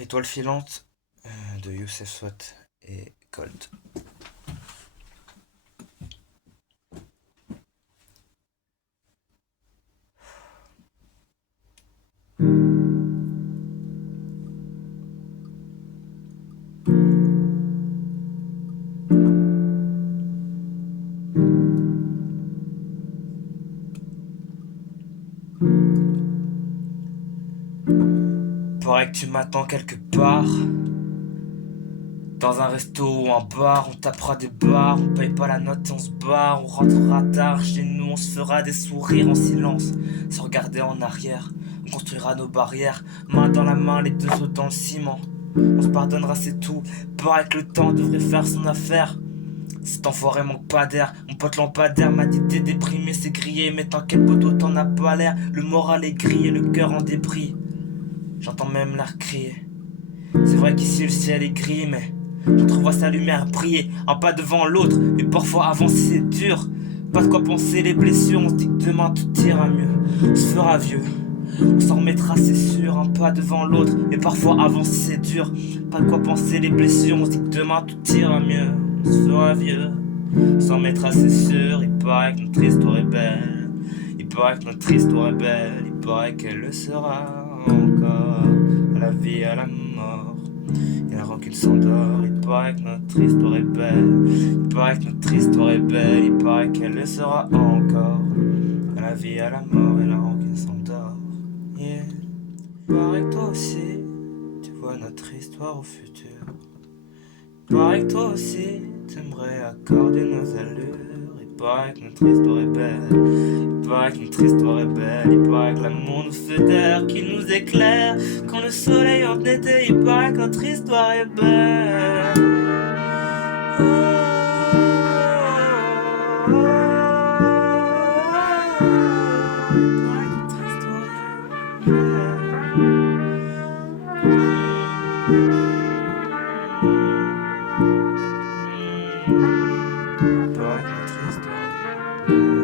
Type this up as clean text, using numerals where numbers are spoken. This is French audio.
Étoile filante de Youssef Swat et Colt. Paraît que tu m'attends quelque part. Dans un resto ou un bar, on tapera des bars, on paye pas la note et on se barre, on rentrera tard chez nous, on se fera des sourires en silence, sans regarder en arrière, on construira nos barrières, main dans la main, les deux os dans le ciment, on se pardonnera c'est tout, paraît que le temps devrait faire son affaire. Cet enfoiré manque pas d'air, mon pote lampadaire m'a dit t'es déprimé, c'est grillé, mais t'inquiète poteau t'en as pas l'air, le moral est grillé, le cœur en débris, j'entends même l'air crier. C'est vrai qu'ici le ciel est gris, mais j'entrevois sa lumière briller, un pas devant l'autre, mais parfois avancer c'est dur. Pas de quoi penser les blessures, on se dit que demain tout ira mieux. On se fera vieux, on s'en remettra c'est sûr, un pas devant l'autre, mais parfois avancer c'est dur. Pas de quoi penser les blessures, on se dit que demain tout ira mieux. On se fera vieux, on s'en remettra c'est sûr, il paraît que notre histoire est belle. Il paraît que notre histoire est belle, il paraît qu'elle le sera encore. À la vie, à la mort. Et la rancune s'endort, il paraît que notre histoire est belle. Il paraît que notre histoire est belle, il paraît qu'elle le sera encore. À la vie, à la mort, et la rancune s'endort. Yeah. Il paraît que toi aussi, tu vois notre histoire au futur. Il paraît que toi aussi, t'aimerais accorder nos allures. Il paraît que notre histoire est belle. Il paraît que notre histoire est belle. Il paraît que l'amour nous fait d'air, qui nous éclaire. Quand le soleil en été, il paraît que notre histoire est belle. Il paraît que notre histoire est belle.